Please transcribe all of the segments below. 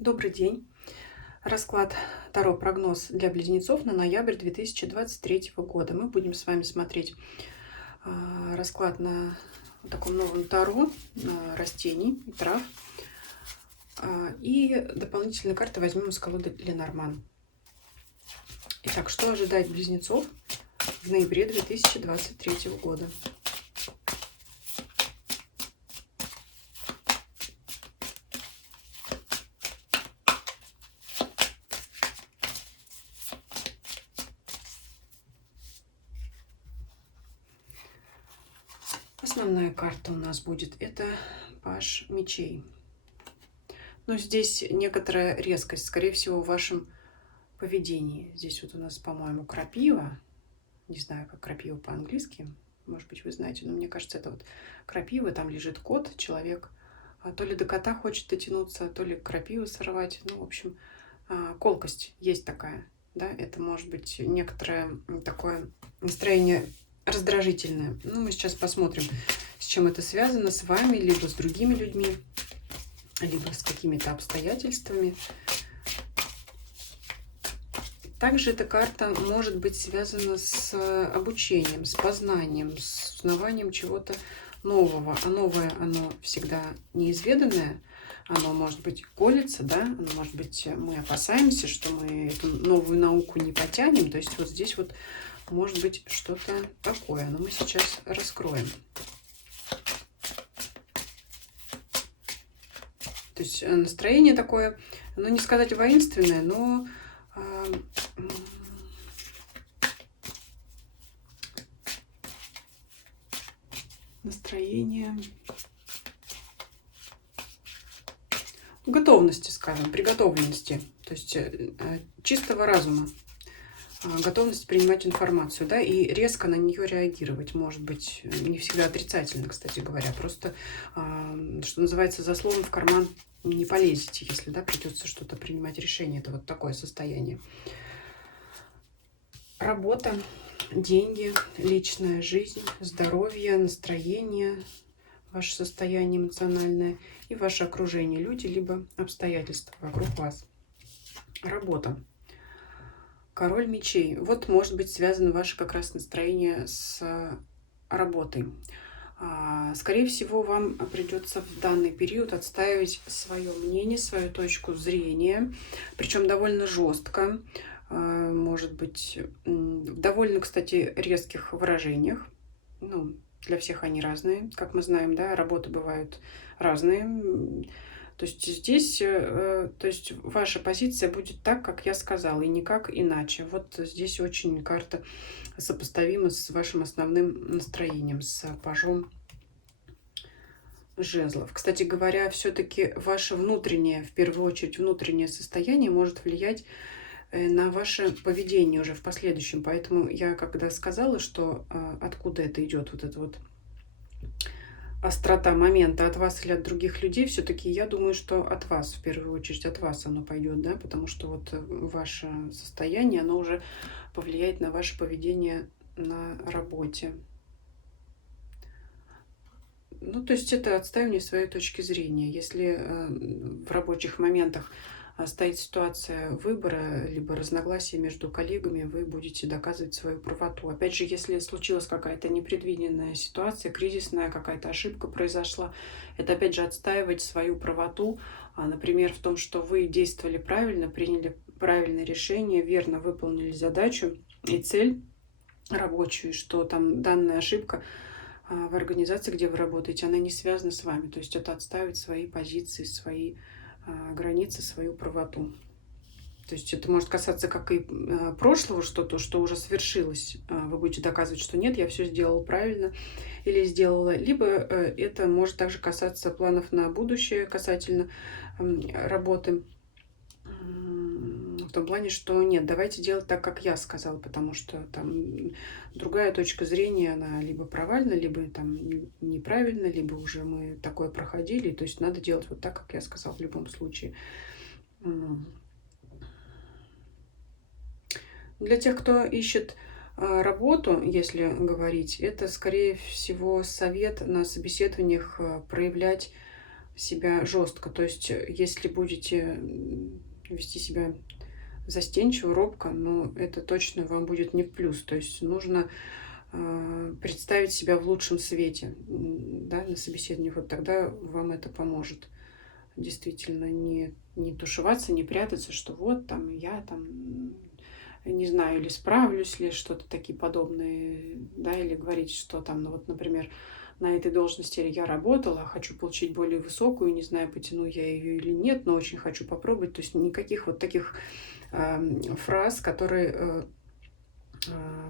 Добрый день. Расклад Таро-прогноз для близнецов на ноябрь 2023 года. Мы будем с вами смотреть расклад на таком новом Таро растений и трав. И дополнительные карты возьмем из колоды Ленорман. Итак, что ожидает близнецов в ноябре 2023 года? Основная карта у нас будет это Паж мечей. Но здесь некоторая резкость, скорее всего, в вашем поведении. Здесь вот у нас, по-моему, крапива. Не знаю, как крапива по-английски. Может быть, вы знаете, но мне кажется, это вот крапива. Там лежит кот, человек. То ли до кота хочет дотянуться, то ли крапиву сорвать. Ну, в общем, колкость есть такая. Да? Это может быть некоторое такое настроение раздражительное. Ну, мы сейчас посмотрим, с чем это связано, с вами, либо с другими людьми, либо с какими-то обстоятельствами. Также эта карта может быть связана с обучением, с познанием, с узнаванием чего-то нового. А новое, оно всегда неизведанное. Оно, может быть, колется, да? Оно, может быть, мы опасаемся, что мы эту новую науку не потянем. То есть вот здесь вот может быть что-то такое. Но мы сейчас раскроем. То есть настроение такое, ну, не сказать воинственное, но настроение готовности, скажем, приготовленности, то есть чистого разума, готовность принимать информацию, да, и резко на нее реагировать, может быть, не всегда отрицательно, кстати говоря, просто, что называется, за словом в карман не полезете, если, да, придется что-то принимать решение, это вот такое состояние. Работа, деньги, личная жизнь, здоровье, настроение, ваше состояние эмоциональное и ваше окружение, люди, либо обстоятельства вокруг вас. Работа. Король мечей. Вот может быть связано ваше как раз настроение с работой. Скорее всего, вам придется в данный период отстаивать свое мнение, свою точку зрения, причем довольно жестко, может быть, в довольно, кстати, резких выражениях. Ну, для всех они разные, как мы знаем, да, работы бывают разные. То есть здесь, то есть ваша позиция будет так, как я сказала, и никак иначе. Вот здесь очень карта сопоставима с вашим основным настроением, с пажом жезлов. Кстати говоря, все-таки ваше внутреннее, в первую очередь, внутреннее состояние может влиять на ваше поведение уже в последующем. Поэтому я когда сказала, что откуда это идет, вот это вот острота момента от вас или от других людей, все-таки я думаю, что от вас, в первую очередь, от вас оно пойдет, да, потому что вот ваше состояние, оно уже повлияет на ваше поведение на работе. Ну, то есть это отстаивание своей точки зрения. Если в рабочих моментах стоит ситуация выбора, либо разногласия между коллегами, вы будете доказывать свою правоту. Опять же, если случилась какая-то непредвиденная ситуация, кризисная какая-то ошибка произошла, это опять же отстаивать свою правоту, например, в том, что вы действовали правильно, приняли правильное решение, верно выполнили задачу и цель рабочую, что там данная ошибка в организации, где вы работаете, она не связана с вами. То есть это отставить свои позиции, свои границы, свою правоту. То есть это может касаться как и прошлого что-то, что уже свершилось. Вы будете доказывать, что нет, я все сделала правильно или сделала. Либо это может также касаться планов на будущее касательно работы. В том плане, что нет, давайте делать так, как я сказала, потому что там другая точка зрения, она либо провальна, либо там неправильно, либо уже мы такое проходили. То есть надо делать вот так, как я сказала в любом случае. Для тех, кто ищет работу, если говорить, это, скорее всего, совет на собеседованиях проявлять себя жестко. То есть, если будете вести себя застенчиво, робко, но это точно вам будет не в плюс. То есть нужно представить себя в лучшем свете, да, на собеседовании. Вот тогда вам это поможет. Действительно, не тушеваться, не прятаться, что вот там я там не знаю, или справлюсь ли, что-то такие подобные, да, или говорить, что там, ну вот, например, на этой должности я работала, хочу получить более высокую, не знаю, потяну я ее или нет, но очень хочу попробовать. То есть никаких вот таких фраз, которые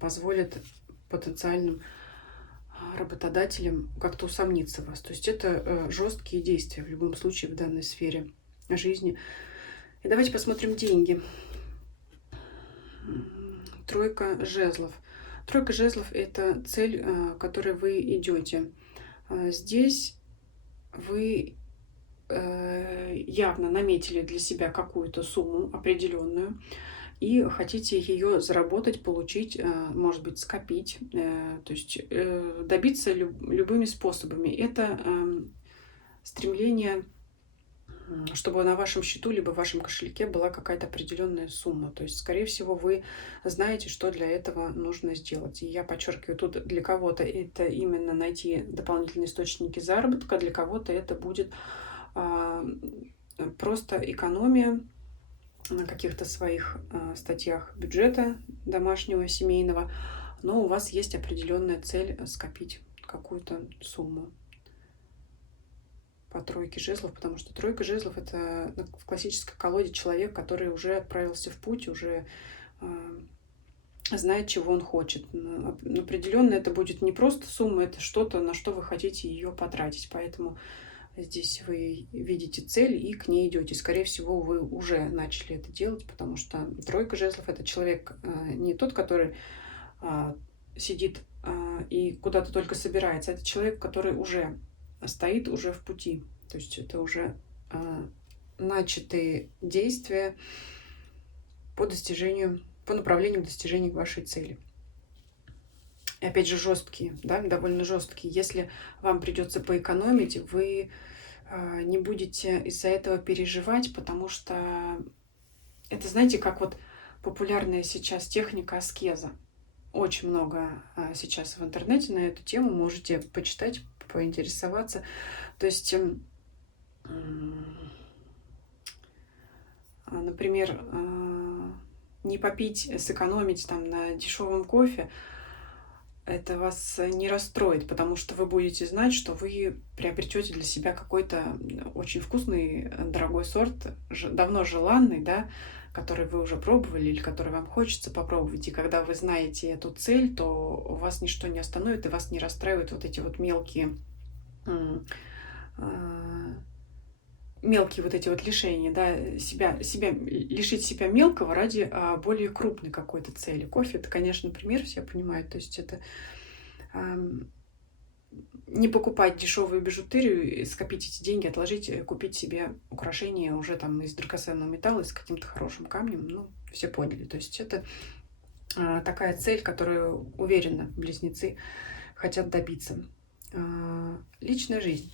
позволят потенциальным работодателям как-то усомниться в вас. То есть это жесткие действия в любом случае в данной сфере жизни. И давайте посмотрим деньги. Тройка жезлов. Тройка жезлов – это цель, к которой вы идете. Здесь вы явно наметили для себя какую-то сумму определенную и хотите ее заработать, получить, может быть, скопить, то есть добиться любыми способами. Это стремление, чтобы на вашем счету либо в вашем кошельке была какая-то определенная сумма. То есть, скорее всего, вы знаете, что для этого нужно сделать. И я подчеркиваю, тут для кого-то это именно найти дополнительные источники заработка, для кого-то это будет просто экономия на каких-то своих статьях бюджета домашнего, семейного, но у вас есть определенная цель скопить какую-то сумму по тройке жезлов, потому что тройка жезлов — это в классической колоде человек, который уже отправился в путь, уже знает, чего он хочет. Определенно это будет не просто сумма, это что-то, на что вы хотите ее потратить. Поэтому здесь вы видите цель и к ней идете. Скорее всего, вы уже начали это делать, потому что тройка жезлов — это человек не тот, который сидит и куда-то только собирается. Это человек, который уже стоит, уже в пути. То есть это уже начатые действия по направлению к достижению вашей цели. И опять же жесткие, да, довольно жесткие. Если вам придется поэкономить, вы не будете из-за этого переживать, потому что это, знаете, как вот популярная сейчас техника аскеза. Очень много сейчас в интернете на эту тему, можете почитать, поинтересоваться. То есть, например, не попить, сэкономить там на дешевом кофе, это вас не расстроит, потому что вы будете знать, что вы приобретете для себя какой-то очень вкусный, дорогой сорт, давно желанный, да, который вы уже пробовали или который вам хочется попробовать. И когда вы знаете эту цель, то вас ничто не остановит и вас не расстраивают вот эти вот мелкие вот эти вот лишения, да, лишить себя мелкого ради более крупной какой-то цели. Кофе — это, конечно, пример, все понимают, то есть это не покупать дешевую бижутерию, скопить эти деньги, отложить, купить себе украшения уже там из драгоценного металла, с каким-то хорошим камнем, ну, все поняли. То есть это такая цель, которую, уверенно, близнецы хотят добиться. Личная жизнь.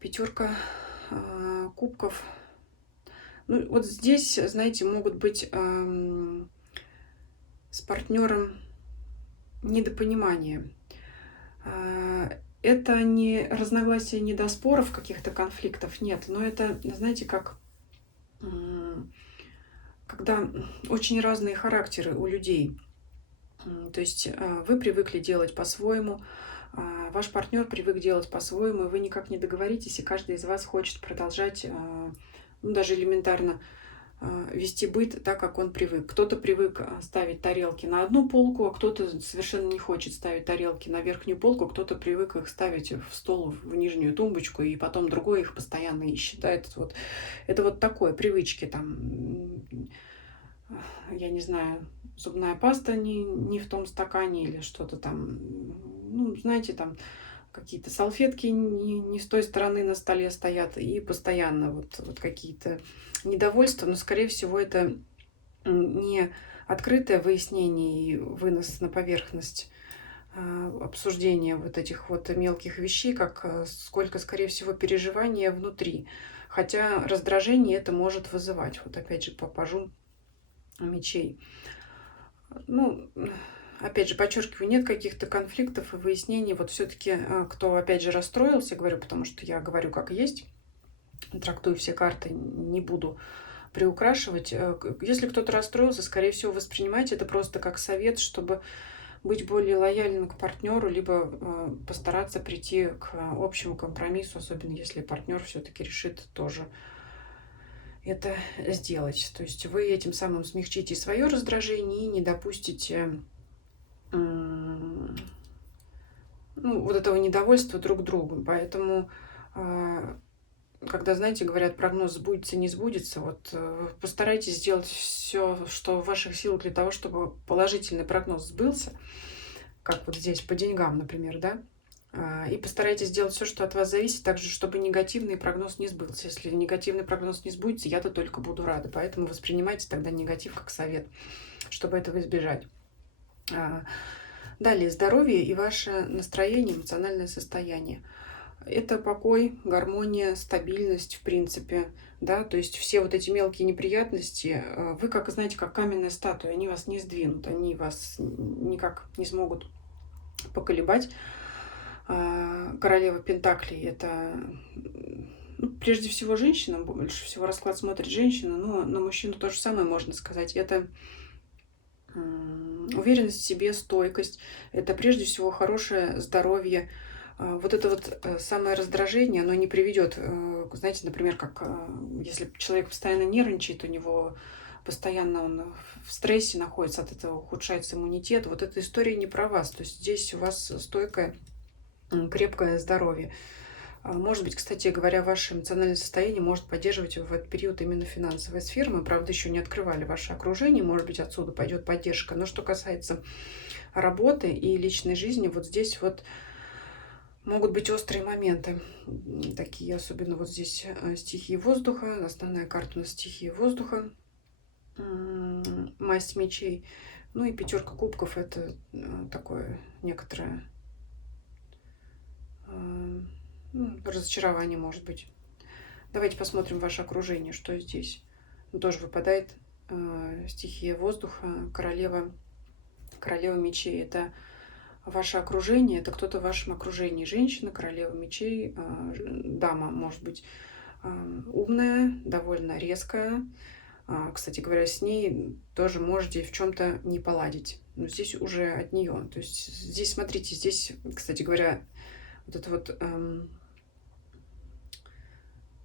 Пятерка кубков. Ну, вот здесь, знаете, могут быть с партнером недопонимания. Это не разногласия, не до споров, каких-то конфликтов, нет. Но это, знаете, как когда очень разные характеры у людей. То есть вы привыкли делать по-своему, ваш партнер привык делать по-своему, и вы никак не договоритесь, и каждый из вас хочет продолжать, ну, даже элементарно вести быт так, как он привык. Кто-то привык ставить тарелки на одну полку, а кто-то совершенно не хочет ставить тарелки на верхнюю полку, кто-то привык их ставить в стол, в нижнюю тумбочку, и потом другой их постоянно ищет. Да, это вот такое, привычки там, я не знаю, зубная паста не в том стакане или что-то там, ну, знаете, там какие-то салфетки не с той стороны на столе стоят, и постоянно вот какие-то недовольства, но, скорее всего, это не открытое выяснение и вынос на поверхность обсуждение вот этих вот мелких вещей, как сколько, скорее всего, переживания внутри. Хотя раздражение это может вызывать. Вот опять же по пажу мечей. Ну, опять же, подчеркиваю, нет каких-то конфликтов и выяснений. Вот все-таки, кто, опять же, расстроился, говорю, потому что я говорю как есть, трактую все карты, не буду приукрашивать. Если кто-то расстроился, скорее всего, воспринимайте это просто как совет, чтобы быть более лояльным к партнеру, либо постараться прийти к общему компромиссу, особенно если партнер все-таки решит тоже это сделать. То есть вы этим самым смягчите свое раздражение и не допустите ну, вот этого недовольства друг другу. Поэтому, когда, знаете, говорят, прогноз сбудется, не сбудется, вот постарайтесь сделать все, что в ваших силах для того, чтобы положительный прогноз сбылся, как вот здесь по деньгам, например, да, и постарайтесь сделать все, что от вас зависит, также, чтобы негативный прогноз не сбылся. Если негативный прогноз не сбудется, я-то только буду рада. Поэтому воспринимайте тогда негатив как совет, чтобы этого избежать. Далее, здоровье и ваше настроение, эмоциональное состояние. Это покой, гармония, стабильность, в принципе, да, то есть все вот эти мелкие неприятности, вы, как, знаете, как каменная статуя, они вас не сдвинут, они вас никак не смогут поколебать. Королева Пентаклей — это, ну, прежде всего, женщина, больше всего расклад смотрит женщина, но на мужчину то же самое можно сказать. Это уверенность в себе, стойкость, это прежде всего хорошее здоровье. Вот это вот самое раздражение, оно не приведет, знаете, например, как если человек постоянно нервничает, у него постоянно он в стрессе находится, от этого ухудшается иммунитет. Вот эта история не про вас. То есть здесь у вас стойкое, крепкое здоровье. Может быть, кстати говоря, ваше эмоциональное состояние может поддерживать в этот период именно финансовая сфера. Мы, правда, еще не открывали ваше окружение, может быть, отсюда пойдет поддержка. Но что касается работы и личной жизни, вот здесь вот могут быть острые моменты. Такие, особенно вот здесь стихии воздуха. Основная карта у нас стихии воздуха. Масть мечей. Ну и пятерка кубков — это такое некоторое разочарование, может быть. Давайте посмотрим ваше окружение, что здесь. Тоже выпадает стихия воздуха, королева мечей. Это ваше окружение, это кто-то в вашем окружении. Женщина, королева мечей, дама, может быть, умная, довольно резкая. Кстати говоря, с ней тоже можете в чем-то не поладить. Но здесь уже от нее. То есть здесь, смотрите, здесь, кстати говоря, вот это вот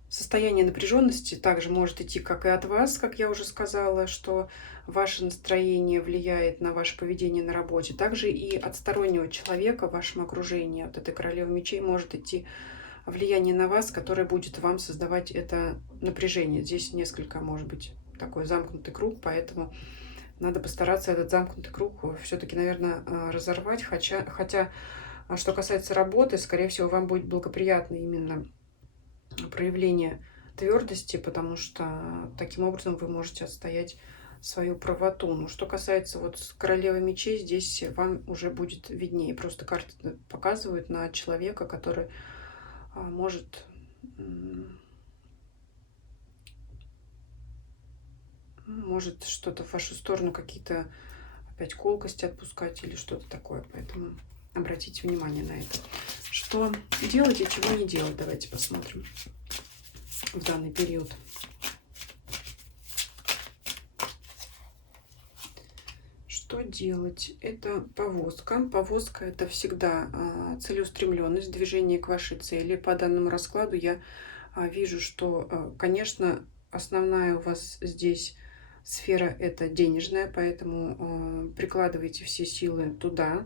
состояние напряженности также может идти как и от вас, как я уже сказала, что ваше настроение влияет на ваше поведение на работе, также и от стороннего человека в вашем окружении. От этой королевы мечей может идти влияние на вас, которое будет вам создавать это напряжение. Здесь несколько, может быть, такой замкнутый круг, поэтому надо постараться этот замкнутый круг все-таки, наверное, разорвать. Хотя, что касается работы, скорее всего, вам будет благоприятно именно проявление твердости, потому что таким образом вы можете отстоять свою правоту. Но что касается вот королевы мечей, здесь вам уже будет виднее. Просто карты показывают на человека, который может что-то в вашу сторону, какие-то опять колкости отпускать или что-то такое. Поэтому обратите внимание на это. Что делать и чего не делать, давайте посмотрим в данный период. Что делать? Это повозка. Повозка — это всегда целеустремленность, движение к вашей цели. По данному раскладу я вижу, что, конечно, основная у вас здесь сфера — это денежная, поэтому прикладывайте все силы туда.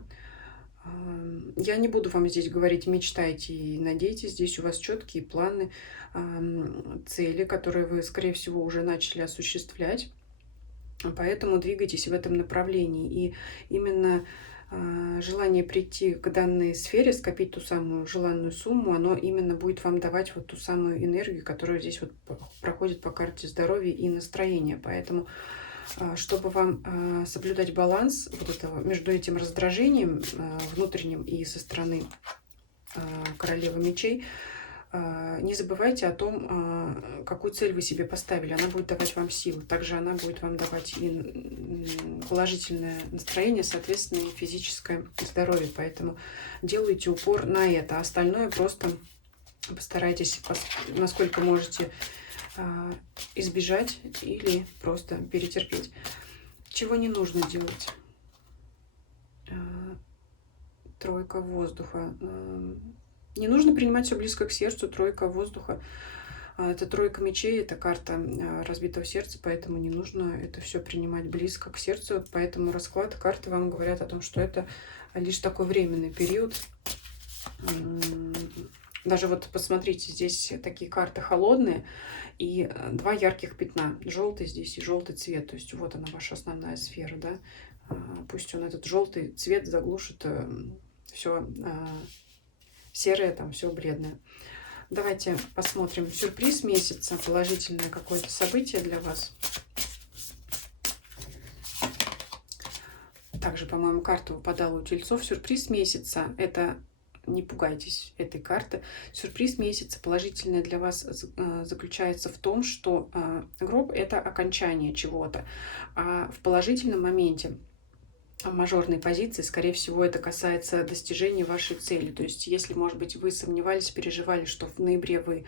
Я не буду вам здесь говорить мечтайте и надейтесь. Здесь у вас четкие планы, цели, которые вы, скорее всего, уже начали осуществлять. Поэтому двигайтесь в этом направлении. И именно желание прийти к данной сфере, скопить ту самую желанную сумму, оно именно будет вам давать вот ту самую энергию, которая здесь вот проходит по карте здоровья и настроения. Поэтому Чтобы вам соблюдать баланс вот этого, между этим раздражением внутренним и со стороны королевы мечей, не забывайте о том, какую цель вы себе поставили. Она будет давать вам силу. Также она будет вам давать и положительное настроение, соответственно, и физическое здоровье. Поэтому делайте упор на это. Остальное просто постарайтесь, насколько можете, избежать или просто перетерпеть. Чего не нужно делать? Тройка воздуха. Не нужно принимать все близко к сердцу. Тройка воздуха. Это тройка мечей, это карта разбитого сердца, поэтому не нужно это все принимать близко к сердцу. Поэтому расклад карты вам говорят о том, что это лишь такой временный период. Даже вот посмотрите, здесь такие карты холодные и два ярких пятна. Желтый здесь и желтый цвет. То есть вот она, ваша основная сфера, да. Пусть он, этот желтый цвет, заглушит все серое, там все бледное. Давайте посмотрим. Сюрприз месяца, положительное какое-то событие для вас. Также, по-моему, карта выпадала у тельцов. Сюрприз месяца – это, не пугайтесь этой карты, сюрприз месяца положительное для вас заключается в том, что гроб – это окончание чего-то. А в положительном моменте, в мажорной позиции, скорее всего, это касается достижения вашей цели. То есть, если, может быть, вы сомневались, переживали, что в ноябре вы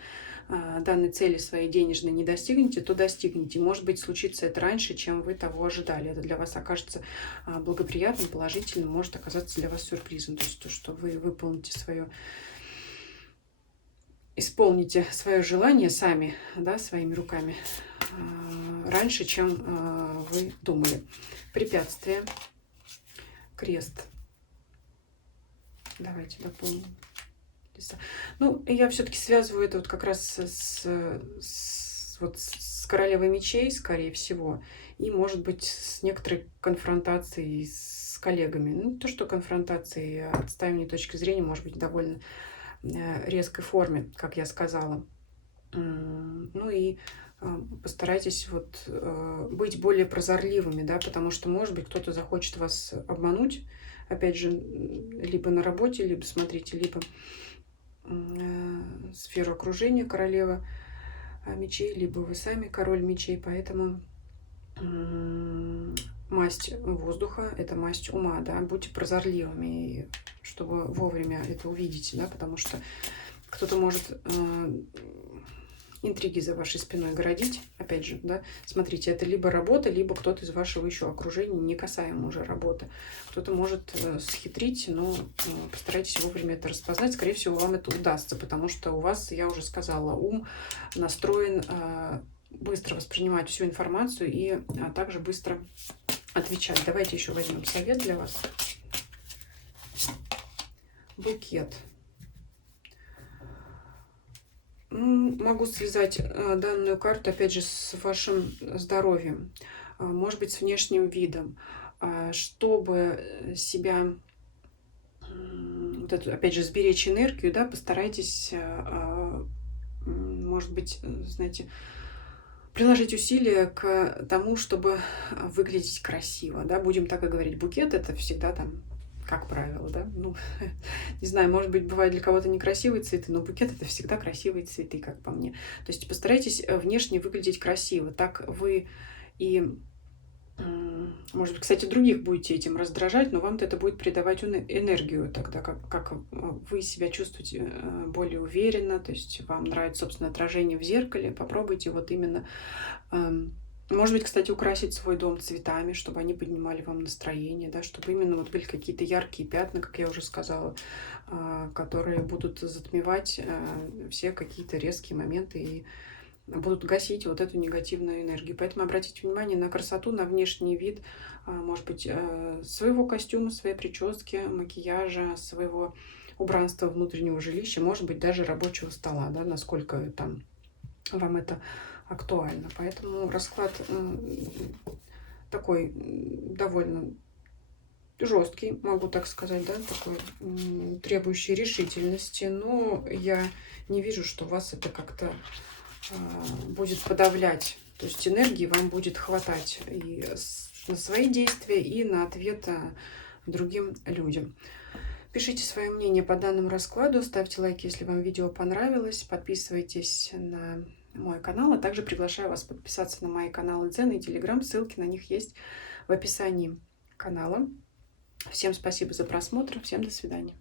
данной цели своей денежной не достигнете, то достигнете. Может быть, случится это раньше, чем вы того ожидали. Это для вас окажется благоприятным, положительным, может оказаться для вас сюрпризом. То есть, то, что вы выполните исполните свое желание сами, да, своими руками, раньше, чем вы думали. Препятствия. Крест. Давайте дополним. Ну, я все-таки связываю это вот как раз с королевой мечей, скорее всего, и, может быть, с некоторой конфронтацией с коллегами. Ну, то, что конфронтации, отстаивание точки зрения может быть в довольно резкой форме, как я сказала. Ну и постарайтесь вот быть более прозорливыми, да, потому что, может быть, кто-то захочет вас обмануть, опять же, либо на работе, либо, смотрите, либо сферу окружения королева мечей, либо вы сами король мечей, поэтому масть воздуха – это масть ума, да, будьте прозорливыми, чтобы вовремя это увидеть, да, потому что кто-то может интриги за вашей спиной городить, опять же, да, смотрите, это либо работа, либо кто-то из вашего еще окружения, не касаемо уже работы. Кто-то может схитрить, но постарайтесь вовремя это распознать, скорее всего, вам это удастся, потому что у вас, я уже сказала, ум настроен быстро воспринимать всю информацию а также быстро отвечать. Давайте еще возьмем совет для вас. Букет. Могу связать данную карту, опять же, с вашим здоровьем, может быть, с внешним видом, чтобы себя, вот эту, опять же, сберечь энергию, да, постарайтесь, может быть, знаете, приложить усилия к тому, чтобы выглядеть красиво, да, будем так и говорить, букет это всегда там, как правило, да, ну, не знаю, может быть, бывают для кого-то некрасивые цветы, но букет это всегда красивые цветы, как по мне. То есть постарайтесь внешне выглядеть красиво, так вы и, может быть, кстати, других будете этим раздражать, но вам-то это будет придавать энергию тогда, как вы себя чувствуете более уверенно, то есть вам нравится собственное отражение в зеркале, попробуйте вот именно, может быть, кстати, украсить свой дом цветами, чтобы они поднимали вам настроение, да, чтобы именно вот были какие-то яркие пятна, как я уже сказала, которые будут затмевать все какие-то резкие моменты и будут гасить вот эту негативную энергию. Поэтому обратите внимание на красоту, на внешний вид, может быть, своего костюма, своей прически, макияжа, своего убранства внутреннего жилища, может быть, даже рабочего стола, да, насколько там вам это актуально. Поэтому расклад такой довольно жесткий, могу так сказать, да, такой требующий решительности, но я не вижу, что вас это как-то будет подавлять. То есть энергии вам будет хватать и на свои действия, и на ответ другим людям. Пишите свое мнение по данному раскладу, ставьте лайки, если вам видео понравилось, подписывайтесь на мой канал, а также приглашаю вас подписаться на мои каналы Дзен и Телеграм, ссылки на них есть в описании канала. Всем спасибо за просмотр, всем до свидания.